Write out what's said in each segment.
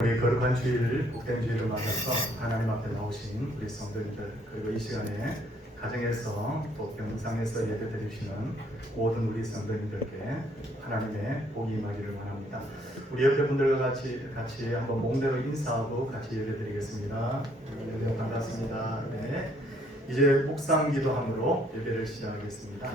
우리 거룩한 주일, 복된 주일을 맞아서 하나님 앞에 나오신 우리 성도님들, 그리고 이 시간에 가정에서 또 병상에서 예배드리시는 모든 우리 성도님들께 하나님의 복이 임하기를 원합니다. 우리 옆에 분들과 같이 한번 몸대로 인사하고 같이 예배드리겠습니다. 여러분 반갑습니다. 네. 이제 묵상 기도함으로 예배를 시작하겠습니다.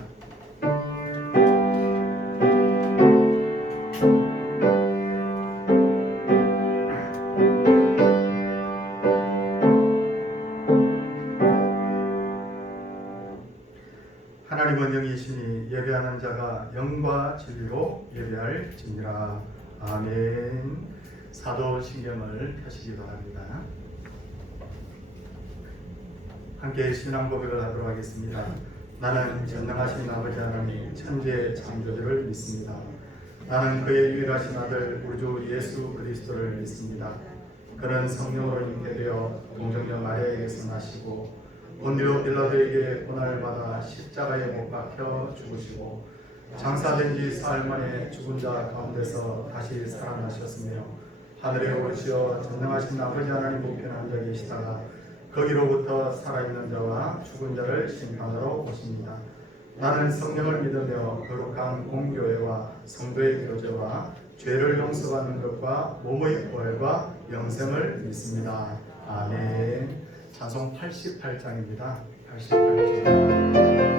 하나님은 영이시니 예배하는 자가 영과 진리로 예배할지니라. 아멘. 사도신경을 펴시기 바랍니다. 함께 신앙 고백을 하도록 하겠습니다. 나는 전능하신 아버지 하나님 천지의 창조주를 믿습니다. 나는 그의 유일하신 아들 우리 주 예수 그리스도를 믿습니다. 그는 성령으로 잉태되어 동정녀 마리아에게서 나시고 본디오 빌라도에게 고난을 받아 십자가에 못 박혀 죽으시고 장사된 지 사흘 만에 죽은 자 가운데서 다시 살아나셨으며 하늘에 오르시어 전능하신 아버지 하나님 우편에 앉아 계시다가 거기로부터 살아있는 자와 죽은 자를 심판하러 오십니다. 나는 성령을 믿으며 거룩한 공교회와 성도의 교제와 죄를 용서받는 것과 몸의 부활과 영생을 믿습니다. 아멘. 찬송 88장입니다. 88장.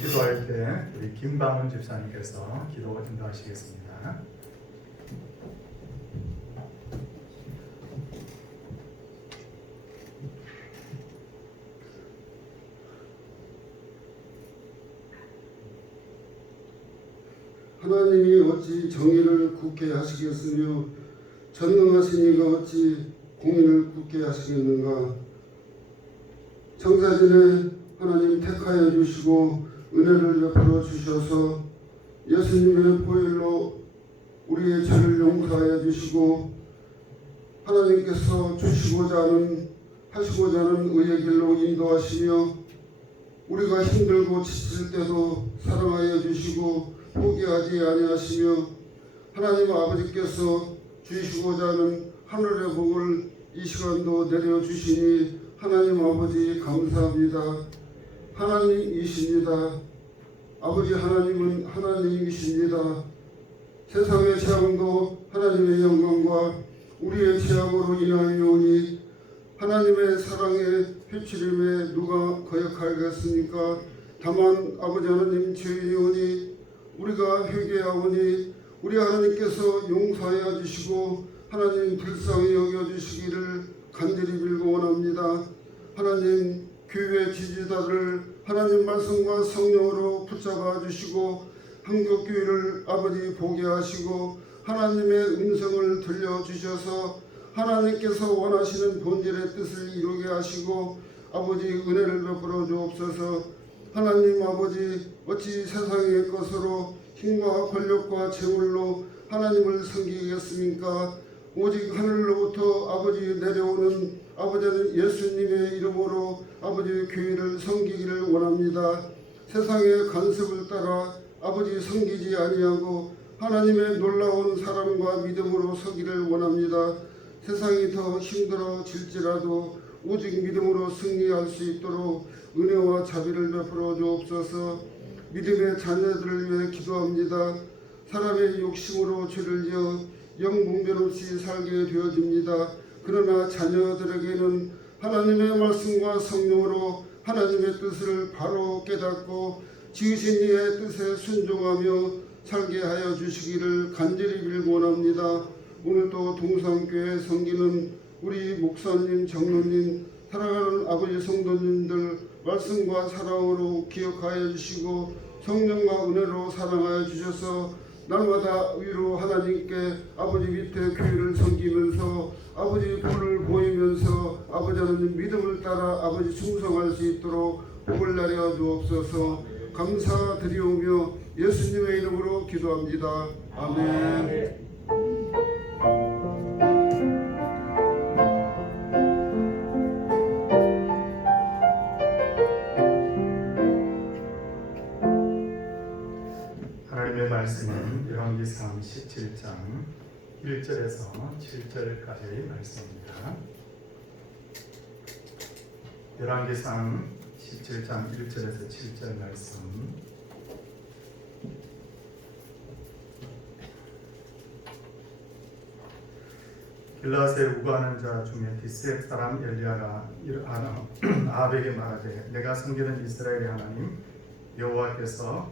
기도할 때 우리 김방훈 집사님께서 기도 인도하시겠습니다. 하나님이 어찌 정의를 굳게 하시겠으며 전능하신 이가 어찌 공의를 굳게 하시겠는가. 창세전에 하나님 택하여 주시고 은혜를 베풀어 주셔서 예수님의 보혈로 우리의 죄를 용서하여 주시고 하나님께서 하시고자 하는 의의 길로 인도하시며 우리가 힘들고 지칠 때도 사랑하여 주시고 포기하지 아니하시며 하나님 아버지께서 주시고자 하는 하늘의 복을 이 시간도 내려주시니 하나님 아버지 감사합니다. 하나님이십니다. 아버지 하나님은 하나님이십니다. 세상의 재앙도 하나님의 영광과 우리의 죄악으로 인하여오니 하나님의 사랑의 회치림에 누가 거역하겠습니까? 다만 아버지 하나님 죄인이오니 우리가 회개하오니 우리 하나님께서 용서하여 주시고 하나님 불쌍히 여겨주시기를 간절히 빌고 원합니다. 하나님 교회 지지자들을 하나님 말씀과 성령으로 붙잡아 주시고 한국교회를 아버지 보게 하시고 하나님의 음성을 들려주셔서 하나님께서 원하시는 본질의 뜻을 이루게 하시고 아버지 은혜를 베풀어 주옵소서. 하나님 아버지 어찌 세상의 것으로 힘과 권력과 재물로 하나님을 섬기겠습니까? 오직 하늘로부터 아버지 내려오는 아버지는 예수님의 이름으로 아버지 교회를 섬기기를 원합니다. 세상의 간섭을 따라 아버지 섬기지 아니하고 하나님의 놀라운 사랑과 믿음으로 서기를 원합니다. 세상이 더 힘들어질지라도 오직 믿음으로 승리할 수 있도록 은혜와 자비를 베풀어 주옵소서. 믿음의 자녀들을 위해 기도합니다. 사람의 욕심으로 죄를 지어 영분별 없이 살게 되어집니다. 그러나 자녀들에게는 하나님의 말씀과 성령으로 하나님의 뜻을 바로 깨닫고 지으신 이의 뜻에 순종하며 살게 하여 주시기를 간절히 빌고 원합니다. 오늘도 동산교회 섬기는 우리 목사님, 장로님, 사랑하는 아버지 성도님들 말씀과 사랑으로 기억하여 주시고 성령과 은혜로 사랑하여 주셔서 날마다 위로 하나님께 아버지 밑에 교회를 섬기면서 아버지 본을 보이면서 아버지 하나님 믿음을 따라 아버지 충성할 수 있도록 복을 내려 주옵소서. 감사드리오며 예수님의 이름으로 기도합니다. 아멘. 하나님의 말씀은 열왕기상 17장 1절에서 7절까지의 말씀입니다. 열왕기상 17장 1절에서 7절 말씀. 길라앗에 우거하는 자 중에 디스의 사람 엘리야가 아합에게 말하되 내가 섬기는 이스라엘의 하나님 여호와께서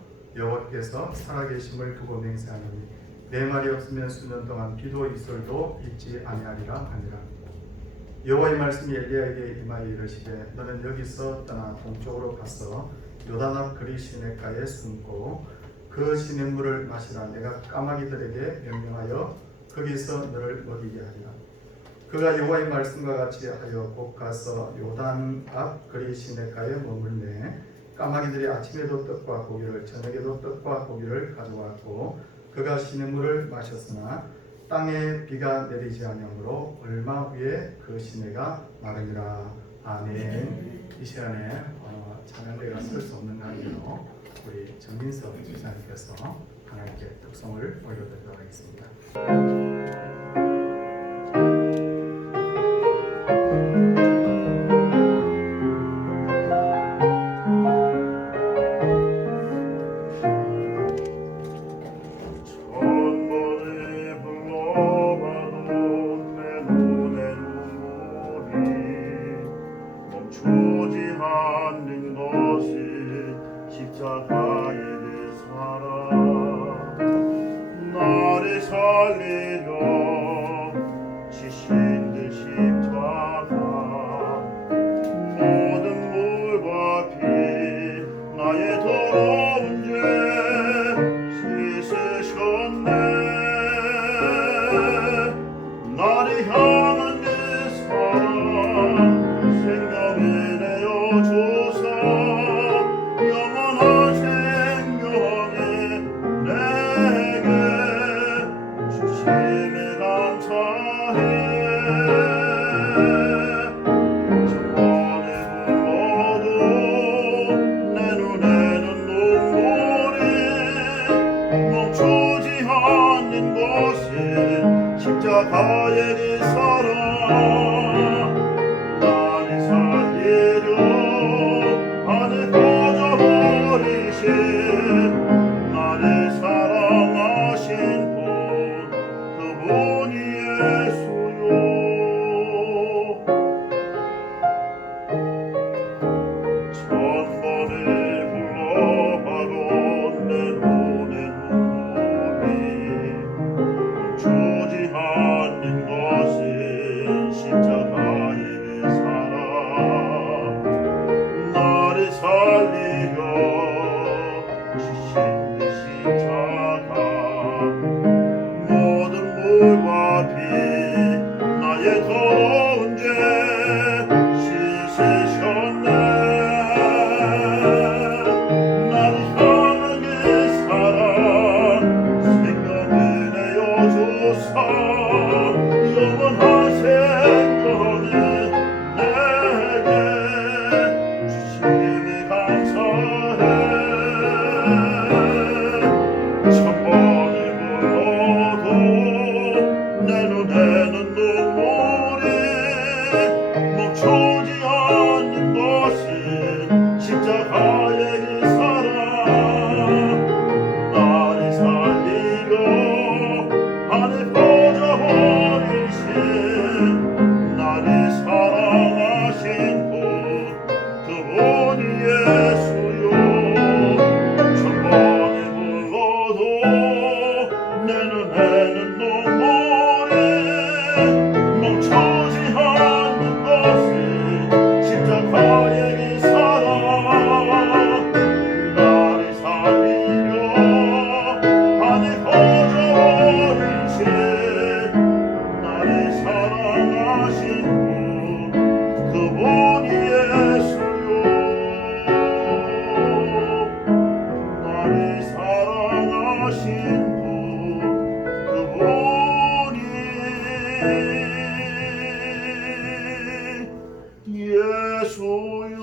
살아계심을 두고 맹세하노니 내 말이 없으면 수년 동안 비도 이슬도 있지 아니하리라 하니라. 여호와의 말씀이 엘리야에게 임하여 이르시되 너는 여기서 떠나 동쪽으로 가서 요단 앞 그리 시냇가에 숨고 그 시냇물을 마시라. 내가 까마귀들에게 명령하여 거기서 너를 먹이게 하리라. 그가 여호와의 말씀과 같이 하여 곧 가서 요단 앞 그리 시냇가에 머물매 까마귀들이 아침에도 떡과 고기를 저녁에도 떡과 고기를 가져왔고 그가 시냇물을 마셨으나 땅에 비가 내리지 아니하므로 얼마 후에 그 시내가 마르니라. 아멘. 이 시간에 찬양대가 쓸 수 없는 날이로 우리 정민석 집사님께서 하나님께 특송을 올려드리도록 하겠습니다. 멈추지 않는 것은 십자가의 사랑 나를 살리려 십자가의 그 사랑 나를 살리려 하늘 퍼져버리신 나를 사랑하신 분 그분이 예수요 천번을 불러도 내 눈에는 눈물이 멈추지 않는 것은 십자가의 그 사랑 나를 살리려 하늘 퍼져버리신 나를 사랑하신 분 그분이 예수요 나를 사랑하신 분 그분이 예수요.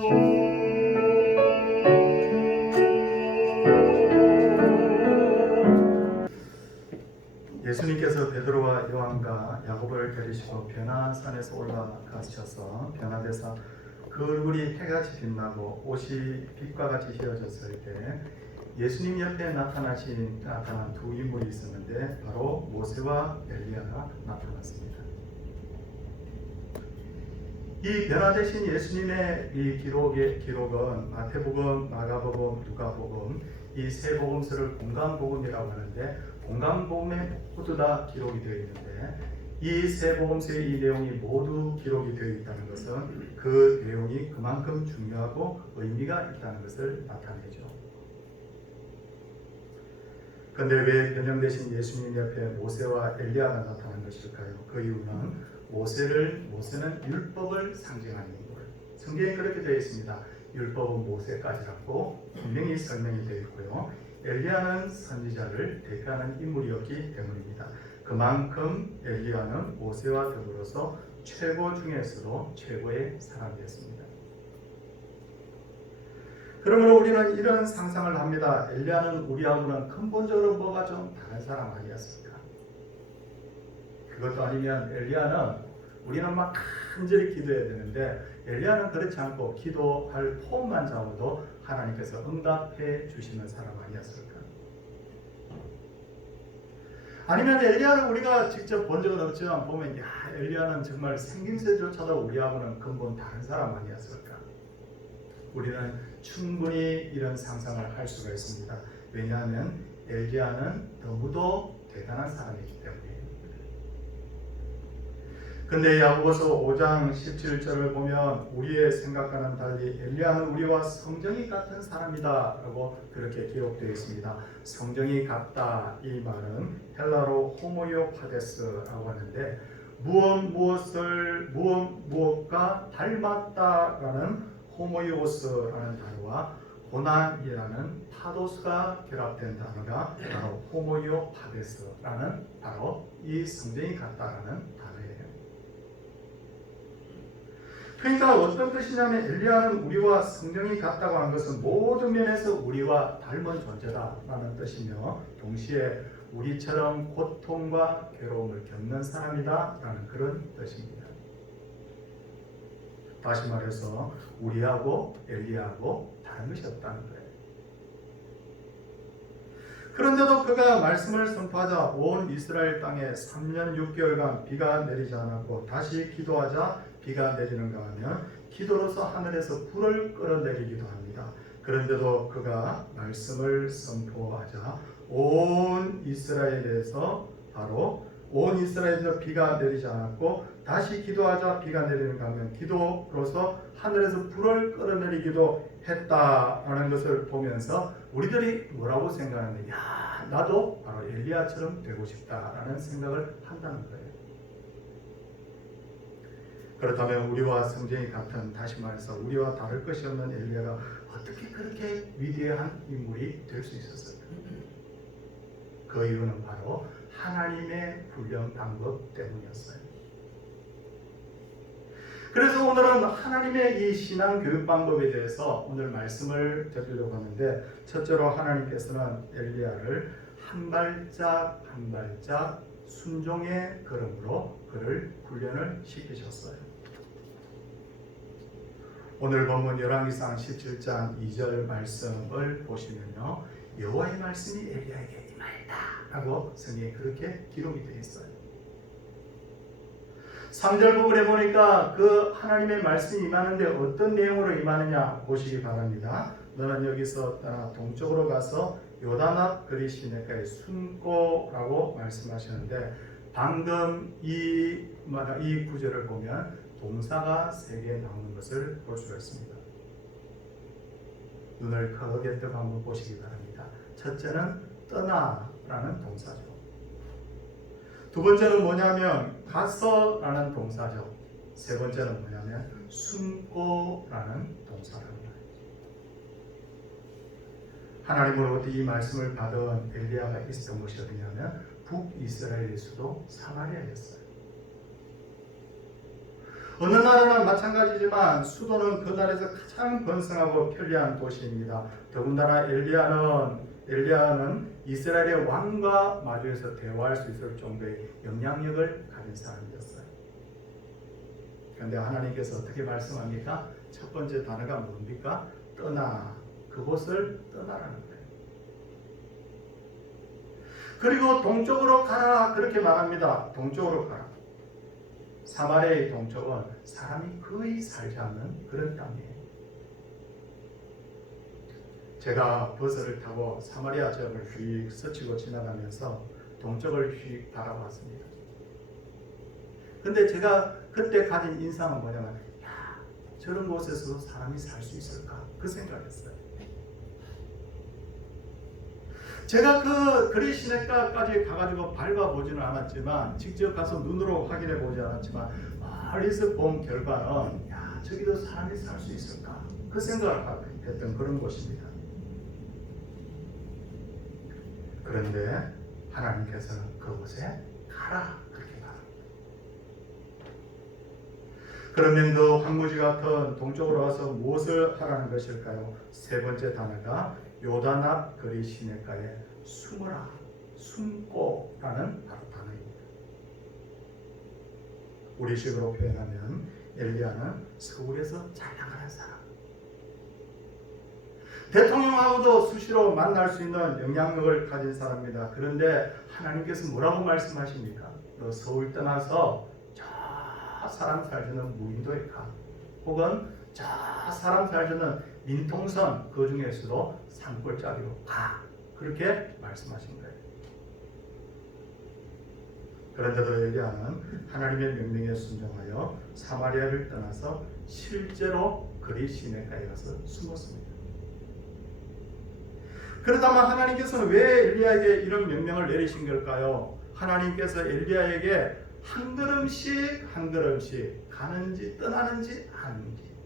예수님께서 베드로와 요한과 야고보를 데리시고 변화한 산에서 올라가셔서 변화되사 그 얼굴이 해같이 빛나고 옷이 빛과 같이 휘어졌을 때 예수님 옆에 나타난 두 인물이 있었는데 바로 모세와 엘리야가 나타났습니다. 이 변화되신 예수님의 이 기록은 마태복음, 마가복음, 누가복음 이 세 복음서를 공강복음이라고 하는데 공강복음에 모두 다 기록이 되어 있는데 이 세 복음서의 이 내용이 모두 기록이 되어 있다는 것은 그 내용이 그만큼 중요하고 의미가 있다는 것을 나타내죠. 그런데 왜 변형되신 예수님 옆에 모세와 엘리야가 나타난 것일까요? 그 이유는 모세는 율법을 상징하는 인물. 성경에 그렇게 되어 있습니다. 율법은 모세까지라고 분명히 설명이 되어 있고요. 엘리야는 선지자를 대표하는 인물이었기 때문입니다. 그만큼 엘리야는 모세와 더불어서 최고 중에서도 최고의 사람이었습니다. 그러므로 우리는 이런 상상을 합니다. 엘리야는 우리하고는 근본적으로 뭐가 좀 다른 사람 아니었을까? 그것도 아니면 엘리야는 우리는 막 간절히 기도해야 되는데 엘리야는 그렇지 않고 기도할 폼만 잡아도 하나님께서 응답해 주시는 사람 아니었을까? 아니면 엘리야는 우리가 직접 본 적은 없지만 보면 엘리야는 정말 생김새조차도 우리하고는 근본 다른 사람 아니었을까? 우리는 충분히 이런 상상을 할 수가 있습니다. 왜냐하면 엘리야는 너무도 대단한 사람이기 때문이에요. 근데 야고보서 5장 17절을 보면 우리의 생각과는 달리 엘리야는 우리와 성정이 같은 사람이다 라고 그렇게 기록되어 있습니다. 성정이 같다 이 말은 헬라로 호모요파데스라고 하는데 무엇과 닮았다라는 호모이오스라는 단어와 고난이라는 파도스가 결합된 단어가 바로 호모이오파데스라는 바로 이 성정이 같다라는 단어예요. 그러니까 어떤 뜻이냐면 엘리야는 우리와 성정이 같다고 하는 것은 모든 면에서 우리와 닮은 존재다라는 뜻이며 동시에 우리처럼 고통과 괴로움을 겪는 사람이다라는 그런 뜻입니다. 다시 말해서 우리하고 엘리야하고 다른 것이 없다는 거예요. 그런데도 그가 말씀을 선포하자 온 이스라엘 땅에 3년 6개월간 비가 내리지 않았고 다시 기도하자 비가 내리는가 하면 기도로서 하늘에서 불을 끌어내리기도 합니다. 그런데도 그가 말씀을 선포하자 온 이스라엘에서 비가 내리지 않았고 다시 기도하자 비가 내리는가 하면 기도로서 하늘에서 불을 끌어내리기도 했다라는 것을 보면서 우리들이 뭐라고 생각하는데 나도 바로 엘리야처럼 되고 싶다라는 생각을 한다는 거예요. 그렇다면 우리와 성정이 같은, 다시 말해서 우리와 다를 것이 없는 엘리야가 어떻게 그렇게 위대한 인물이 될 수 있었을까? 그 이유는 바로 하나님의 훈련 방법 때문이었어요. 그래서 오늘은 하나님의 이 신앙 교육 방법에 대해서 오늘 말씀을 드리려고 하는데, 첫째로 하나님께서는 엘리야를 한 발짝 한 발짝 순종의 걸음으로 그를 훈련을 시키셨어요. 오늘 본문 열왕기상 17장 2절 말씀을 보시면요, 여호와의 말씀이 엘리야에게 임하였다라고 성경에 그렇게 기록이 되어 있어요. 3절 부분에 보니까 그 하나님의 말씀이 임하는데 어떤 내용으로 임하느냐 보시기 바랍니다. 너는 여기서 떠나 동쪽으로 가서 요단 앞 그리 시내가에 숨고라고 말씀하시는데, 방금 이 구절을 보면 동사가 3개 나오는 것을 볼 수가 있습니다. 눈을 크게 뜨고 한번 보시기 바랍니다. 첫째는 떠나라는 동사죠. 두 번째는 뭐냐면 가서라는 동사죠. 세 번째는 뭐냐면 숨고라는 동사랍니다. 하나님으로부터 이 말씀을 받은 엘리야가 있었던 곳이 어디냐면 북이스라엘의 수도 사마리아였어요. 어느 나라나 마찬가지지만 수도는 그 나라에서 가장 번성하고 편리한 도시입니다. 더군다나 엘리야는 이스라엘의 왕과 마주해서 대화할 수 있을 정도의 영향력을 가진 사람이었어요. 그런데 하나님께서 어떻게 말씀합니까? 첫 번째 단어가 뭡니까? 떠나, 그곳을 떠나라는 거예요. 그리고 동쪽으로 가라 그렇게 말합니다. 동쪽으로 가라. 사마리아의 동쪽은 사람이 거의 살지 않는 그런 땅이에요. 제가 버스를 타고 사마리아 지역을 휙 스치고 지나가면서 동쪽을 휙 바라봤습니다. 근데 제가 그때 가진 인상은 뭐냐면, 야, 저런 곳에서도 사람이 살 수 있을까? 그 생각했어요. 제가 그 그리 시내가까지 가가지고 밟아보지는 않았지만, 직접 가서 눈으로 확인해 보지 않았지만, 멀리서 본 결과는, 야, 저기도 사람이 살 수 있을까? 그 생각을 했던 그런 곳입니다. 그런데 하나님께서는 그곳에 가라 그렇게 말합니다. 그러면 그 황무지 같은 동쪽으로 와서 무엇을 하라는 것일까요? 세 번째 단어가 요단 앞 그리 시내가에 숨어라, 숨고라는 바로 단어입니다. 우리식으로 표현하면 엘리야는 서울에서 잘 나가는 사람, 대통령하고도 수시로 만날 수 있는 영향력을 가진 사람입니다. 그런데 하나님께서 뭐라고 말씀하십니까? 너 서울 떠나서 저 사람 살지는 무인도에 가, 혹은 저 사람 살지는 민통선 그 중에서도 산골짜기로 가, 그렇게 말씀하신 거예요. 그런데도 엘리야는 하나님의 명령에 순종하여 사마리아를 떠나서 실제로 그리 시내가에 가서 숨었습니다. 그렇다면 하나님께서는 왜 엘리야에게 이런 명령을 내리신 걸까요? 하나님께서 엘리야에게 한 걸음씩 한 걸음씩 가는지 떠나는지 아닌지,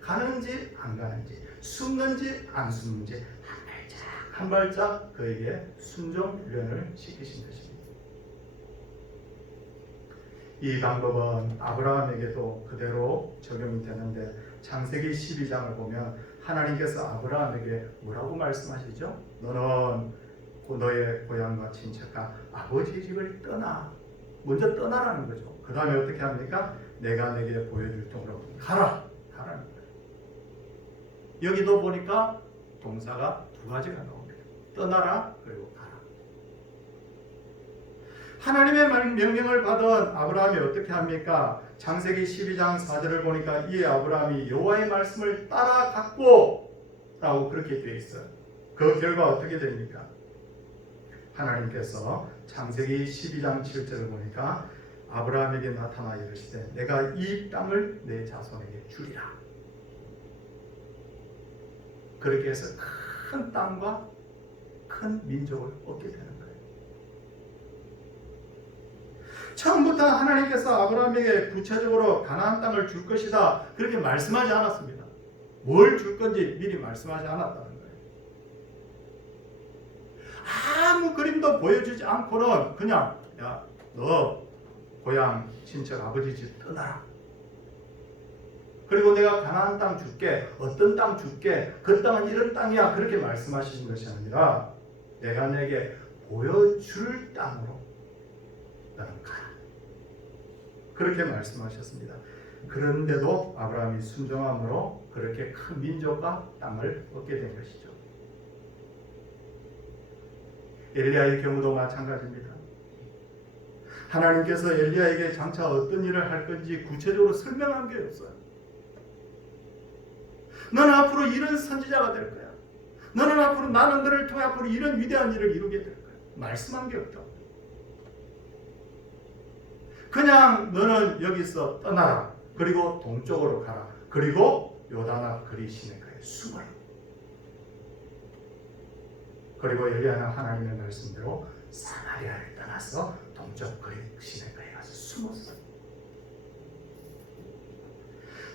가는지 안 가는지, 숨는지 안 숨는지 한 발짝 한 발짝 그에게 순종 훈련을 시키신 것입니다. 이 방법은 아브라함에게도 그대로 적용이 되는데, 창세기 12장을 보면 하나님께서 아브라함에게 뭐라고 말씀하시죠? 너는 너의 고향과 친척과 아버지 집을 떠나, 먼저 떠나라는 거죠. 그 다음에 어떻게 합니까? 내가 내게 보여줄 쪽으로 가라, 가라는 거예요. 여기도 보니까 동사가 두 가지가 나옵니다. 떠나라, 그리고 가라. 하나님의 명령을 받은 아브라함이 어떻게 합니까? 창세기 12장 4절을 보니까 이 아브라함이 여호와의 말씀을 따라갔고 라고 그렇게 되어 있어요. 그 결과 어떻게 됩니까? 하나님께서 창세기 12장 7절을 보니까 아브라함에게 나타나 이르시되 내가 이 땅을 내 자손에게 주리라. 그렇게 해서 큰 땅과 큰 민족을 얻게 되는 거예요. 처음부터 하나님께서 아브라함에게 구체적으로 가나안 땅을 줄 것이다 그렇게 말씀하지 않았습니다. 뭘 줄 건지 미리 말씀하지 않았다는 거예요. 아무 그림도 보여주지 않고는 그냥, 야, 너 고향 친척 아버지 집 떠나라. 그리고 내가 가나안 땅 줄게, 어떤 땅 줄게, 그 땅은 이런 땅이야, 그렇게 말씀하시는 것이 아니라 내가 내게 보여줄 땅으로 너는 가라, 그렇게 말씀하셨습니다. 그런데도 아브라함이 순종함으로 그렇게 큰 민족과 땅을 얻게 된 것이죠. 엘리야의 경우도 마찬가지입니다. 하나님께서 엘리야에게 장차 어떤 일을 할 건지 구체적으로 설명한 게 없어요. 너는 앞으로 이런 선지자가 될 거야. 너는 앞으로 나는 너를 통해 앞으로 이런 위대한 일을 이루게 될 거야. 말씀한 게 없죠. 그냥 너는 여기서 떠나라. 그리고 동쪽으로 가라. 그리고 요단 앞 그리 시내가에 숨어라. 그리고 엘리야는 하나님의 말씀대로 사마리아를 떠나서 동쪽 그리 시내가에 가서 숨었어요.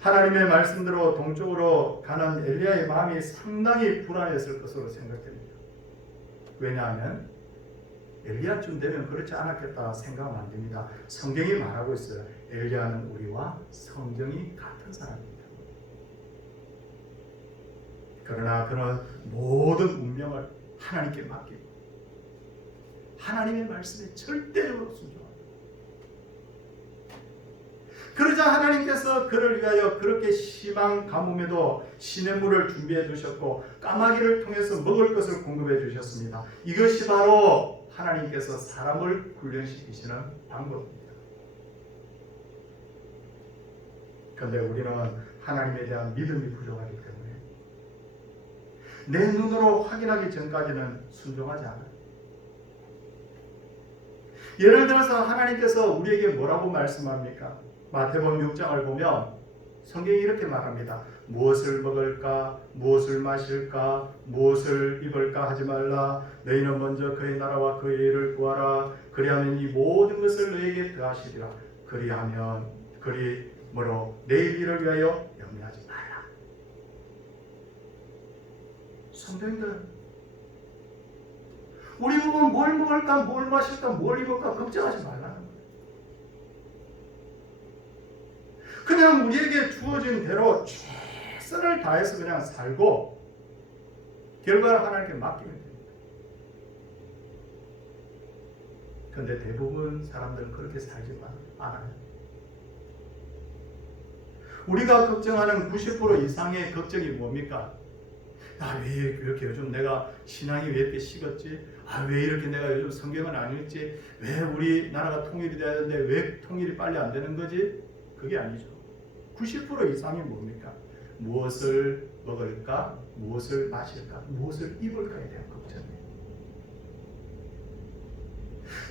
하나님의 말씀대로 동쪽으로 가는 엘리야의 마음이 상당히 불안했을 것으로 생각됩니다. 왜냐하면 엘리야쯤 되면 그렇지 않았겠다 생각하면 안 됩니다. 성경이 말하고 있어요. 엘리야는 우리와 성경이 같은 사람입니다. 그러나 그는 모든 운명을 하나님께 맡기고 하나님의 말씀에 절대적으로 순종합니다. 그러자 하나님께서 그를 위하여 그렇게 심한 가뭄에도 시냇물을 준비해 주셨고 까마귀를 통해서 먹을 것을 공급해 주셨습니다. 이것이 바로 하나님께서 사람을 훈련시키시는 방법입니다. 그런데 우리는 하나님에 대한 믿음이 부족하기 때문에 내 눈으로 확인하기 전까지는 순종하지 않아요. 예를 들어서 하나님께서 우리에게 뭐라고 말씀합니까? 마태복음 6장을 보면 성경이 이렇게 말합니다. 무엇을 먹을까, 무엇을 마실까, 무엇을 입을까 하지 말라. 너희는 먼저 그의 나라와 그의 의를 구하라. 그리하면 이 모든 것을 너희에게 더하시리라. 그리므로 내일 일을 위하여 염려하지 말라. 성도님들, 우리 보면 뭘 먹을까, 뭘 마실까, 뭘 입을까 걱정하지 말라는 거예요. 그냥 우리에게 주어진 대로 최선을 다해서 그냥 살고 결과를 하나님께 맡기면 됩니다. 그런데 대부분 사람들은 그렇게 살지 않아요. 우리가 걱정하는 90% 이상의 걱정이 뭡니까? 왜 이렇게 요즘 내가 신앙이 왜 이렇게 식었지? 왜 이렇게 내가 요즘 성경을 안 읽지? 왜 우리나라가 통일이 돼야 되는데 왜 통일이 빨리 안 되는 거지? 그게 아니죠. 90% 이상이 뭡니까? 무엇을 먹을까? 무엇을 마실까? 무엇을 입을까에 대한 걱정이에요.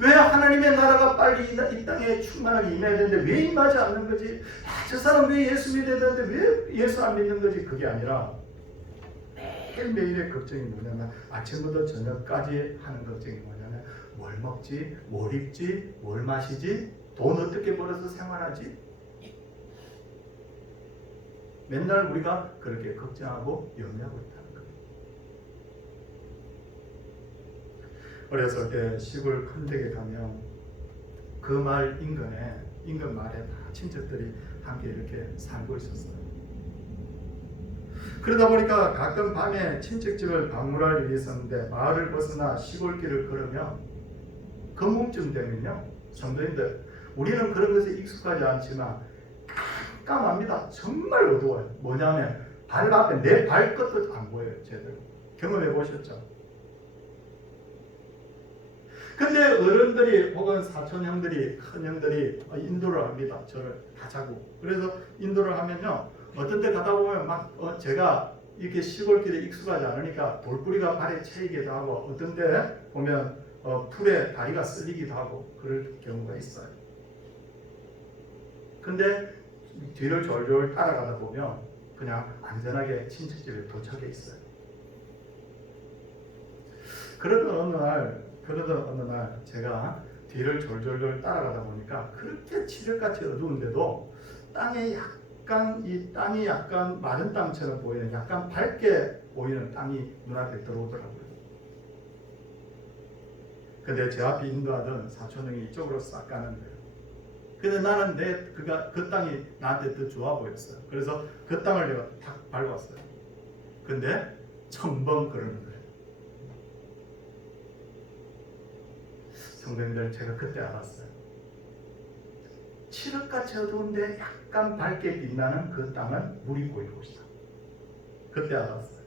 왜 하나님의 나라가 빨리 이 땅에 충만하게 임해야 되는데 왜 임하지 않는 거지? 저 사람 왜 예수 믿어야 되는데 왜 예수 안 믿는 거지? 그게 아니라 매일매일의 걱정이 뭐냐면 아침부터 저녁까지 하는 걱정이 뭐냐면 뭘 먹지? 뭘 입지? 뭘 마시지? 돈 어떻게 벌어서 생활하지? 맨날 우리가 그렇게 걱정하고 염려하고 있다는 거예요. 어렸을 때 시골 큰 댁에 가면 그 마을 인근 마을에 다 친척들이 함께 이렇게 살고 있었어요. 그러다 보니까 가끔 밤에 친척집을 방문할 일이 있었는데 마을을 벗어나 시골길을 걸으면 검음쯤 되면요, 성도님들, 우리는 그런 것에 익숙하지 않지만 깜깜합니다. 정말 어두워요. 뭐냐면 발 앞에 내 발끝도 안 보여요. 제대로 경험해 보셨죠? 근데 어른들이 혹은 사촌 형들이, 큰 형들이 인도를 합니다. 저를 가자고. 그래서 인도를 하면요, 어떤 때 가다 보면 막 제가 이렇게 시골길에 익숙하지 않으니까 돌뿌리가 발에 채이기도 하고, 어떤 때 보면 풀에 다리가 쓸리기도 하고 그럴 경우가 있어요. 근데 뒤를 졸졸 따라가다 보면 그냥 안전하게 친척집에 도착해 있어요. 그러던 어느 날 제가 뒤를 졸졸 따라가다 보니까 그렇게 칠흑같이 어두운데도 땅이 약간 마른 땅처럼 보이는, 약간 밝게 보이는 땅이 눈앞에 들어오더라고요. 근데 제 앞에 인도하던 사촌형이 이쪽으로 싹 가는 거예요. 근데 나는 그 땅이 나한테 더 좋아 보였어요. 그래서 그 땅을 내가 탁 밟았어요. 근데 첨벙 그러는 거예요. 성도님들, 제가 그때 알았어요. 칠흑같이 어두운데 약간 밝게 빛나는 그 땅은 물이 고이고 있어. 그때 알았어요.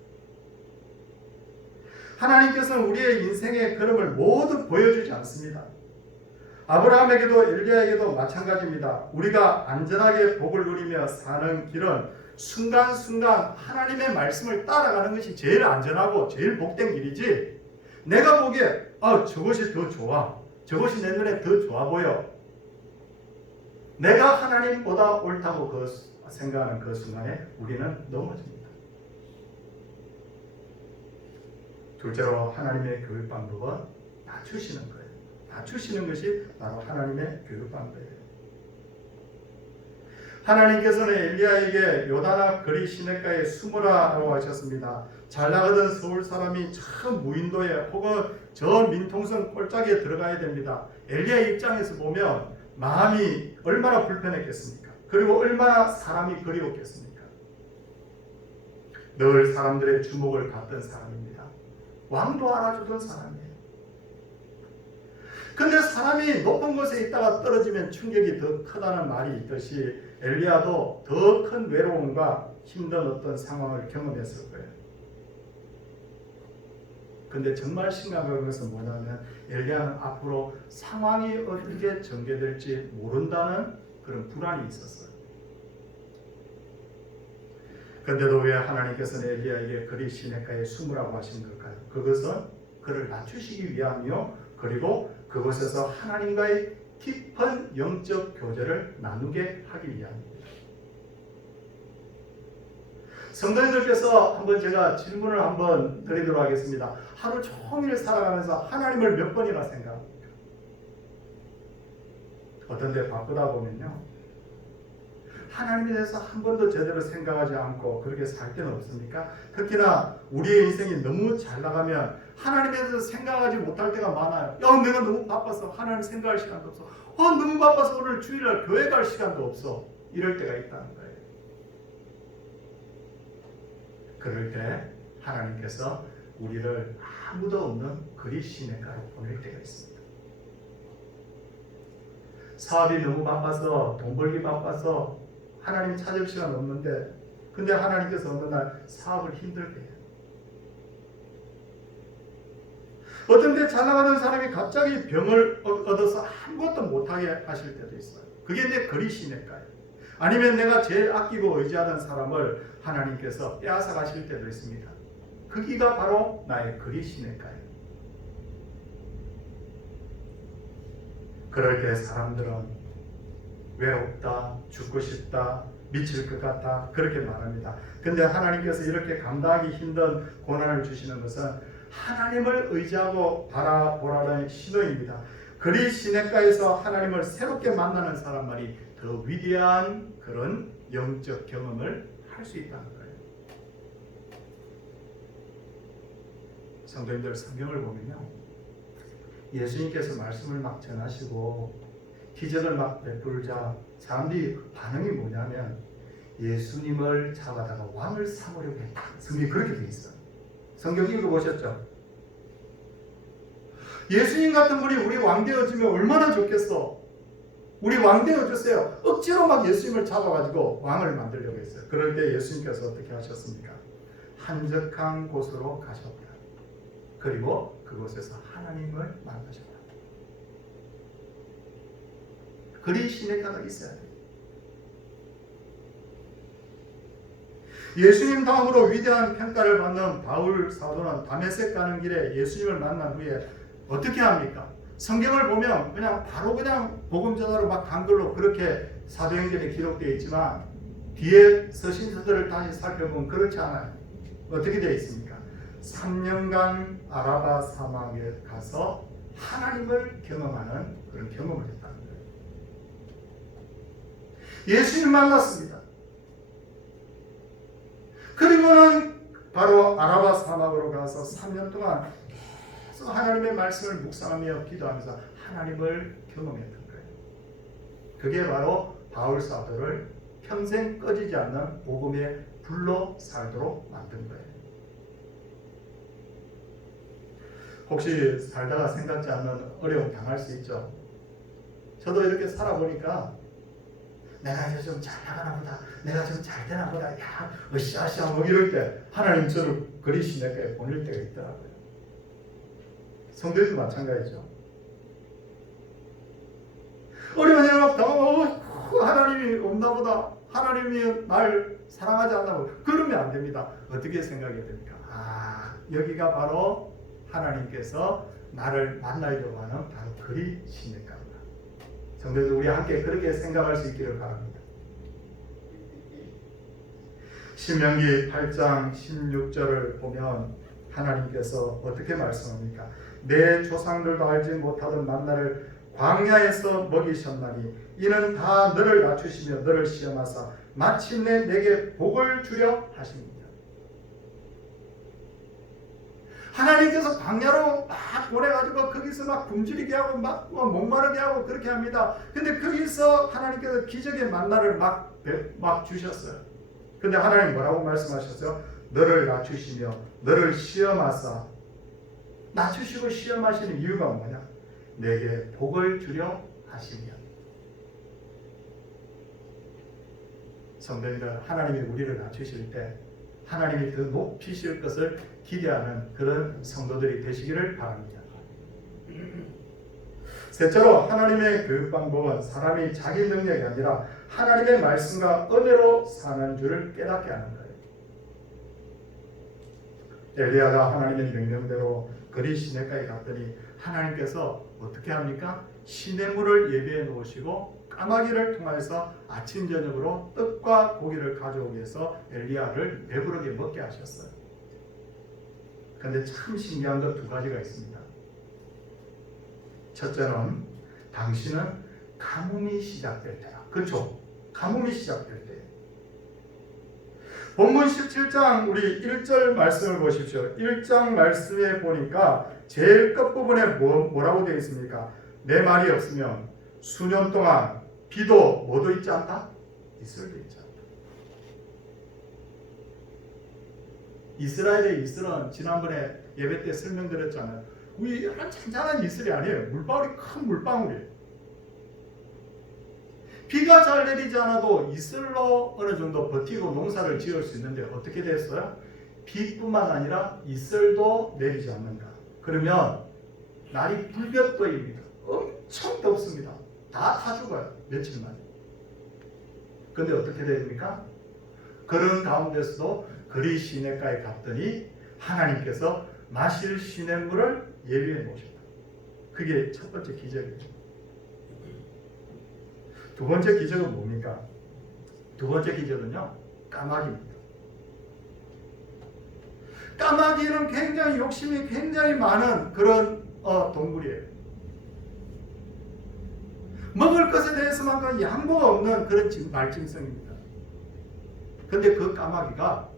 하나님께서는 우리의 인생의 걸음을 모두 보여주지 않습니다. 아브라함에게도 엘리야에게도 마찬가지입니다. 우리가 안전하게 복을 누리며 사는 길은 순간순간 하나님의 말씀을 따라가는 것이 제일 안전하고 제일 복된 길이지, 내가 보기에 저것이 더 좋아, 저것이 내 눈에 더 좋아 보여, 내가 하나님보다 옳다고 생각하는 그 순간에 우리는 넘어집니다. 둘째로 하나님의 교육 방법은 낮추시는 거예요. 낮추시는 것이 바로 하나님의 교육 방법이에요. 하나님께서는 엘리야에게 요단 앞 거리 시냇가에 숨으라고 하셨습니다. 잘 나가던 서울 사람이 저 무인도에 혹은 저 민통성 꼴짝에 들어가야 됩니다. 엘리야의 입장에서 보면 마음이 얼마나 불편했겠습니까? 그리고 얼마나 사람이 그리웠겠습니까? 늘 사람들의 주목을 받던 사람입니다. 왕도 알아주던 사람이에요. 근데 사람이 높은 곳에 있다가 떨어지면 충격이 더 크다는 말이 있듯이 엘리야도 더 큰 외로움과 힘든 어떤 상황을 경험했을 거예요. 근데 정말 심각한 것은 뭐냐면 엘리야는 앞으로 상황이 어떻게 전개될지 모른다는 그런 불안이 있었어요. 그런데도 왜 하나님께서는 엘리야에게 거리 시냇가에 숨으라고 하신 걸까요? 그것은 그를 낮추시기 위함이요, 그리고 그곳에서 하나님과의 깊은 영적 교제를 나누게 하기 위함입니다. 성도님들께서 한번 제가 질문을 한번 드리도록 하겠습니다. 하루 종일 살아가면서 하나님을 몇 번이나 생각합니까? 어떤 데 바쁘다 보면요, 하나님에 대해서 한 번도 제대로 생각하지 않고 그렇게 살 때는 없습니까? 특히나 우리의 인생이 너무 잘 나가면 하나님에 대해서 생각하지 못할 때가 많아요. 내가 너무 바빠서 하나님 생각할 시간도 없어. 너무 바빠서 오늘 주일날 교회 갈 시간도 없어. 이럴 때가 있다는 거예요. 그럴 때 하나님께서 우리를 아무도 없는 거리 시냇가로 보낼 때가 있습니다. 사업이 너무 바빠서, 돈 벌기 바빠서 하나님 찾을 시간 없는데, 근데 하나님께서 어느 날 사업을 힘들게 해요. 어떤 때 잘 나가던 사람이 갑자기 병을 얻어서 아무것도 못하게 하실 때도 있어요. 그게 내 거리 시냇가예요. 아니면 내가 제일 아끼고 의지하던 사람을 하나님께서 빼앗아 가실 때도 있습니다. 거기가 바로 나의 거리 시냇가예요. 그럴 때 사람들은 외롭다, 죽고 싶다, 미칠 것 같다, 그렇게 말합니다. 근데 하나님께서 이렇게 감당하기 힘든 고난을 주시는 것은 하나님을 의지하고 바라보라는 신호입니다. 거리 시냇가에서 하나님을 새롭게 만나는 사람만이 더 위대한 그런 영적 경험을 할 수 있다는 거예요. 성도님들, 성경을 보면요, 예수님께서 말씀을 막 전하시고 기적을 막 베풀자 사람들이 반응이 뭐냐면 예수님을 잡아다가 왕을 삼으려고 했다. 성경이 그렇게 돼 있어요. 성경 읽어보셨죠? 예수님 같은 분이 우리 왕 되어주면 얼마나 좋겠어. 우리 왕 되어주세요. 억지로 막 예수님을 잡아가지고 왕을 만들려고 했어요. 그럴 때 예수님께서 어떻게 하셨습니까? 한적한 곳으로 가셨다. 그리고 그곳에서 하나님을 만나셨다. 거리 시냇가가 있어야 돼요. 예수님 다음으로 위대한 평가를 받는 바울 사도는 다메섹 가는 길에 예수님을 만난 후에 어떻게 합니까? 성경을 보면 그냥 바로 그냥 복음 전하러 막 간 걸로 그렇게 사도행전에 기록되어 있지만 뒤에 서신서들을 다시 살펴보면 그렇지 않아요. 어떻게 되어 있습니까? 3년간 아라바 사막에 가서 하나님을 경험하는 그런 경험을 했다는 거예요. 예수님 만났습니다. 그리고는 바로 아라바 사막으로 가서 3년 동안 계속 하나님의 말씀을 묵상하며 기도하면서 하나님을 경험했던 거예요. 그게 바로 바울 사도를 평생 꺼지지 않는 복음의 불로 살도록 만든 거예요. 혹시 살다가 생각지 않는 어려움 당할 수 있죠. 저도 이렇게 살아보니까 내가 이제 좀 잘 나가나 보다, 내가 좀 잘 되나 보다, 야 으쌰으쌰 뭐 이럴 때 하나님 저를 그리 시내가에 보낼 때가 있더라고요. 성도들도 마찬가지죠. 어려운 일을 막 당하고 하나님이 없나 보다, 하나님이 날 사랑하지 않나 보다, 그러면 안 됩니다. 어떻게 생각이 됩니까? 여기가 바로 하나님께서 나를 만나려고 하는 바로 그리 시내가입니다. 성도들, 우리 함께 그렇게 생각할 수 있기를 바랍니다. 신명기 8장 16절을 보면 하나님께서 어떻게 말씀합니까? 내 조상들도 알지 못하던 만나를 광야에서 먹이셨나니 이는 다 너를 낮추시며 너를 시험하사 마침내 내게 복을 주려 하십니다. 하나님께서 광야로 막 보내가지고 거기서 막 굶주리게 하고 막 목마르게 하고 그렇게 합니다. 근데 거기서 하나님께서 기적의 만나를 막 주셨어요. 근데 하나님 뭐라고 말씀하셨어요? 너를 낮추시며 너를 시험하사, 낮추시고 시험하시는 이유가 뭐냐? 내게 복을 주려 하시며. 성도님들, 하나님이 우리를 낮추실 때 하나님이 더 높이실 것을 기대하는 그런 성도들이 되시기를 바랍니다. 셋째로, 하나님의 교육 방법은 사람이 자기 능력이 아니라 하나님의 말씀과 은혜로 사는 줄을 깨닫게 하는 거예요. 엘리야가 하나님의 명령대로 그리 시내가에 갔더니 하나님께서 어떻게 합니까? 시냇물을 예비해 놓으시고 까마귀를 통해서 아침 저녁으로 떡과 고기를 가져오기 위해서 엘리야를 배부르게 먹게 하셨어요. 그런데 참 신기한 것 두 가지가 있습니다. 첫째는 당신은 가뭄이 시작될 때야. 그렇죠? 가뭄이 시작될 때. 본문 17장 우리 1절 말씀을 보십시오. 1장 말씀에 보니까 제일 끝부분에 뭐라고 되어 있습니까? 내 말이 없으면 수년 동안 비도 뭐도 있지 않다? 이슬도 있지 않다. 이스라엘의 이슬은 지난번에 예배 때 설명드렸잖아요. 우리 잔잔한 이슬이 아니에요. 물방울이 큰 물방울이에요. 비가 잘 내리지 않아도 이슬로 어느 정도 버티고 농사를 지을 수 있는데 어떻게 됐어요? 비뿐만 아니라 이슬도 내리지 않는다. 그러면 날이 불볕더위입니다. 엄청 덥습니다. 다 타 죽어요. 며칠 만에. 근데 어떻게 됩니까? 그런 가운데서도 그리 시냇가에 갔더니 하나님께서 마실 시냇물을 예비해 놓으셨다. 그게 첫 번째 기적이죠. 두 번째 기적은 뭡니까? 두 번째 기적은요, 까마귀입니다. 까마귀는 굉장히 욕심이 굉장히 많은 그런 동물이에요. 먹을 것에 대해서만큼 양보가 없는 그런 말짐승입니다. 그런데 그 까마귀가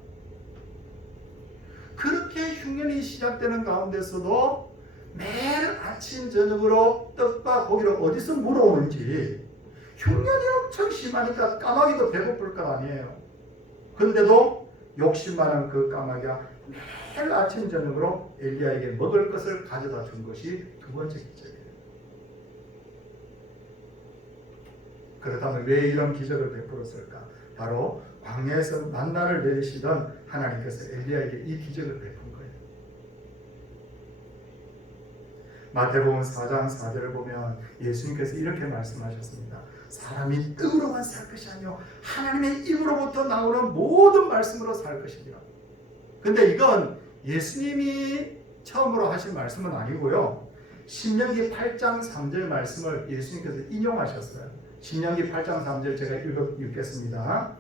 그렇게 흉년이 시작되는 가운데서도 매일 아침 저녁으로 떡과 고기를 어디서 물어오는지, 흉년이 엄청 심하니까 까마귀도 배고플 것 아니에요. 그런데도 욕심 많은 그 까마귀가 매일 아침 저녁으로 엘리야에게 먹을 것을 가져다 준 것이 두 번째 기적이에요. 그렇다면 왜 이런 기적을 베풀었을까? 바로 광야에서 만나를 내리시던 하나님께서 엘리야에게 이 기적을 베푼 거예요. 마태복음 4장 4절을 보면 예수님께서 이렇게 말씀하셨습니다. 사람이 떡으로만 살 것이 아니요 하나님의 입으로부터 나오는 모든 말씀으로 살 것이니라. 근데 이건 예수님이 처음으로 하신 말씀은 아니고요. 신명기 8장 3절 말씀을 예수님께서 인용하셨어요. 신명기 8장 3절 제가 읽겠습니다.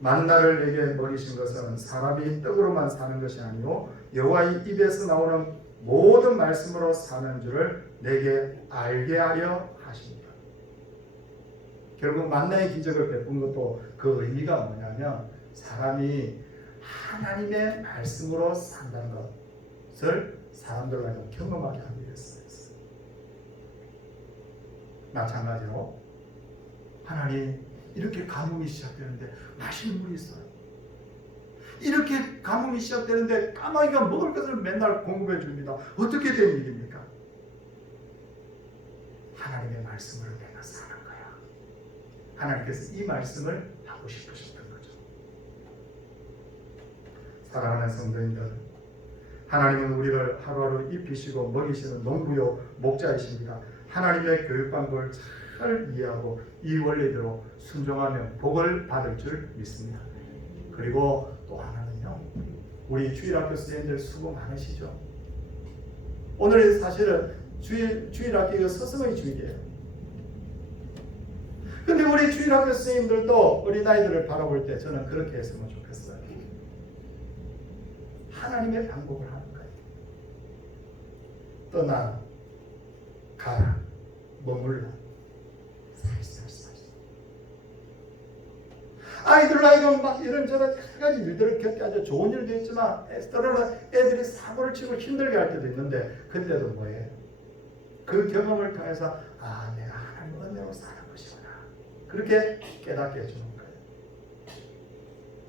만나를 내게 먹이신 것은 사람이 떡으로만 사는 것이 아니요 여호와의 입에서 나오는 모든 말씀으로 사는 줄을 내게 알게 하려 하십니다. 결국 만나의 기적을 베푼 것도 그 의미가 뭐냐면 사람이 하나님의 말씀으로 산다는 것을 사람들과 경험하게 하기 위해서였어요. 마찬가지로 하나님 이렇게 가뭄이 시작되는데 마시는 물이 있어요. 이렇게 가뭄이 시작되는데 까마귀가 먹을 것을 맨날 공급해 줍니다. 어떻게 된 일입니까? 하나님의 말씀으로 내가 사는 거야. 하나님께서 이 말씀을 하고 싶으셨던 거죠. 사랑하는 성도님들, 하나님은 우리를 하루하루 입히시고 먹이시는 농부요 목자이십니다. 하나님의 교육 방법을 잘 이해하고 이 원리대로 순종하며 복을 받을 줄 믿습니다. 그리고 또 하나는요, 우리 주일학교 선생님들 수고 많으시죠. 오늘 사실은 주일학교가 스승의 주일이에요. 근데 우리 주일학교 선생님들도 어린아이들을 바라볼 때 저는 그렇게 했으면 좋겠어요. 하나님의 방법을 하는 거예요. 떠나, 가라, 머물라, 살살살살. 아이들 나이가 막 이런저런 여러 가지 일들을 겪게 하죠. 좋은 일도 있지만 때로는 애들이 사고를 치고 힘들게 할 때도 있는데, 그때도 뭐예요? 그 경험을 통해서 내가 하나님 은혜로 사는 것이구나, 그렇게 깨닫게 해주는 거예요.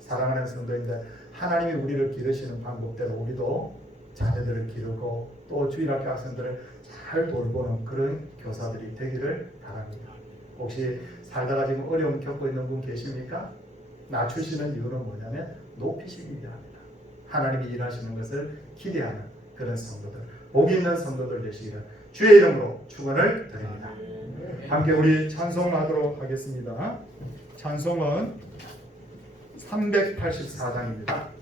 사랑하는 성도인들, 하나님이 우리를 기르시는 방법대로 우리도 자녀들을 기르고 또 주일학교 학생들을 잘 돌보는 그런 교사들이 되기를 바랍니다. 혹시 살다가 지금 어려움 겪고 있는 분 계십니까? 낮추시는 이유는 뭐냐면 높이시기 위함이다. 하나님이 일하시는 것을 기대하는 그런 성도들, 복 있는 성도들 되시기를 주의 이름으로 축원을 드립니다. 함께 우리 찬송하도록 하겠습니다. 찬송은 384장입니다.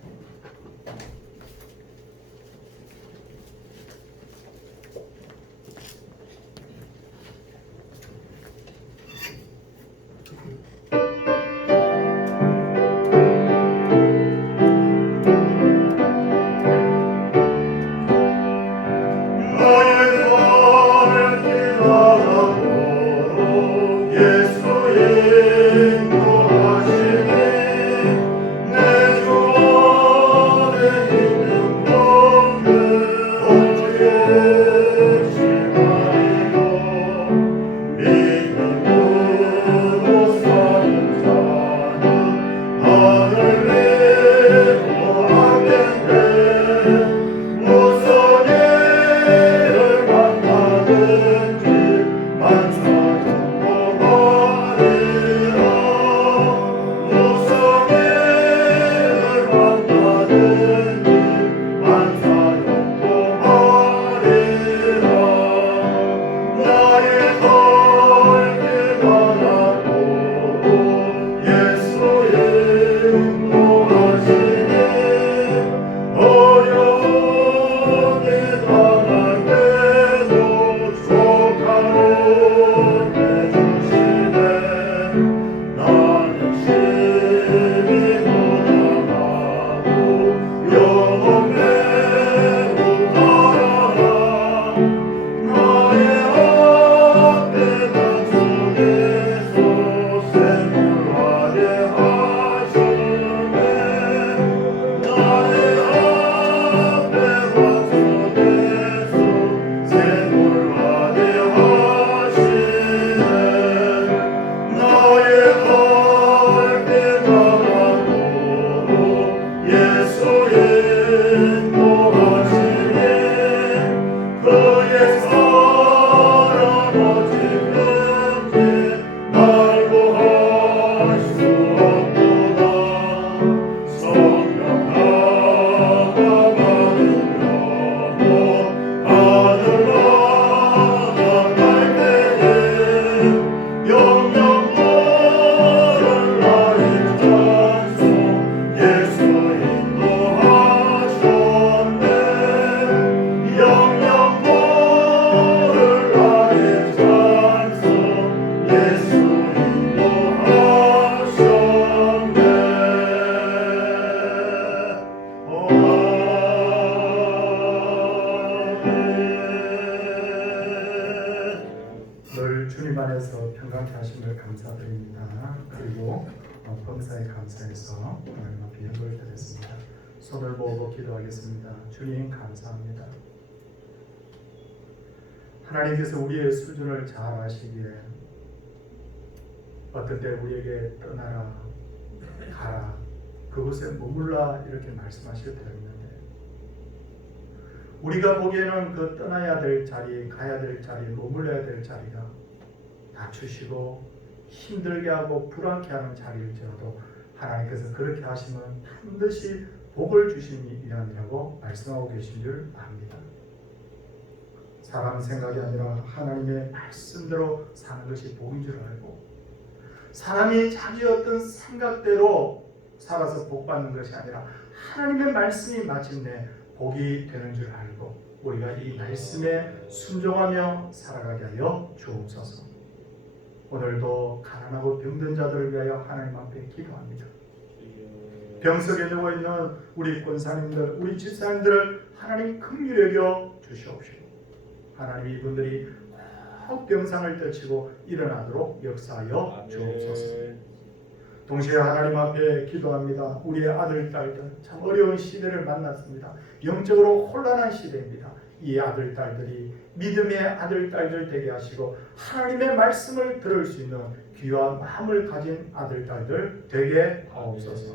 범사에 감사해서 하나님 앞에 예물을 드렸습니다. 손을 모으고 기도하겠습니다. 주님 감사합니다. 하나님께서 우리의 수준을 잘 아시기에 어떤 때 우리에게 떠나라, 가라, 그곳에 머물라 이렇게 말씀하실 때가 있는데, 우리가 보기에는 그 떠나야 될 자리, 가야 될 자리, 머물러야 될 자리가 낮추시고 힘들게 하고 불안케 하는 자리일지라도 하나님께서 그렇게 하시면 반드시 복을 주심이 이함이라고 말씀하고 계신 줄 압니다. 사람 생각이 아니라 하나님의 말씀대로 사는 것이 복인 줄 알고, 사람이 자기 어떤 생각대로 살아서 복 받는 것이 아니라 하나님의 말씀이 마침내 복이 되는 줄 알고 우리가 이 말씀에 순종하며 살아가게 하여 주옵소서. 오늘도 가난하고 병든 자들을 위하여 하나님 앞에 기도합니다. 병석에 누워있는 우리 권사님들, 우리 집사님들을 하나님 긍휼히 여겨 주시옵시고, 하나님 이분들이 꼭 병상을 떨치고 일어나도록 역사하여 주옵소서. 동시에 하나님 앞에 기도합니다. 우리의 아들, 딸들 참 어려운 시대를 만났습니다. 영적으로 혼란한 시대입니다. 이 아들, 딸들이 믿음의 아들, 딸들 되게 하시고 하나님의 말씀을 들을 수 있는 귀와 마음을 가진 아들, 딸들 되게 하옵소서.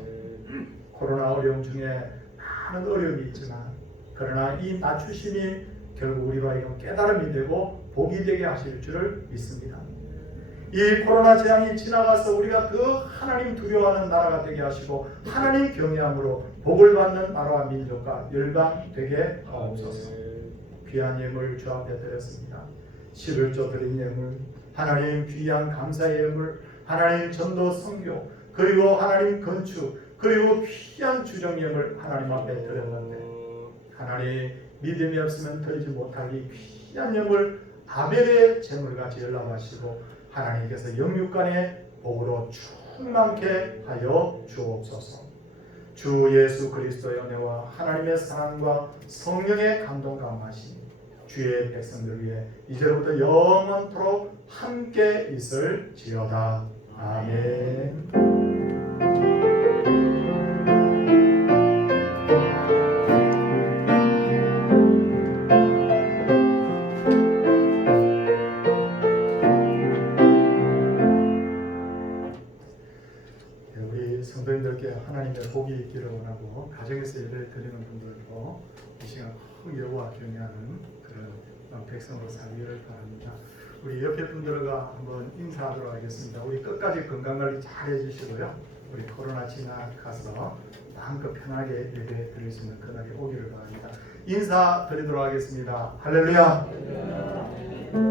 코로나 어려움 중에 많은 어려움이 있지만 그러나 이 낮추심이 결국 우리로 하여금 깨달음이 되고 복이 되게 하실 줄을 믿습니다. 이 코로나 재앙이 지나가서 우리가 더 하나님 두려워하는 나라가 되게 하시고 하나님 경외함으로 복을 받는 나라와 민족과 열방 되게 하옵소서. 귀한 예물 주 앞에 드렸습니다. 11조 드린 예물, 하나님 귀한 감사의 예물, 하나님 전도 선교, 그리고 하나님 건축, 그리고 귀한 주정 예물 하나님 앞에 드렸는데 하나님 믿음이 없으면 드리지 못하기 귀한 예물 아벨의 제물같이 연락하시고 하나님께서 영육간의 복으로 충만케 하여 주옵소서. 주 예수 그리스도의 은혜와 하나님의 사랑과 성령의 감동 감화심이 주의 백성들 위해 이제부터 영원토록 함께 있을지어다. 아멘. 성도님들께 하나님의 복이 있기를 원하고 가정에서 예배 드리는 분들도 이 시간 큰 여호와 경외하는 그런 백성으로 살기를 바랍니다. 우리 옆에 분들과 한번 인사하도록 하겠습니다. 우리 끝까지 건강관리 잘 해주시고요. 우리 코로나 지나가서 마음껏 편하게 예배 드릴 수 있는 그날이 오기를 바랍니다. 인사드리도록 하겠습니다. 할렐루야.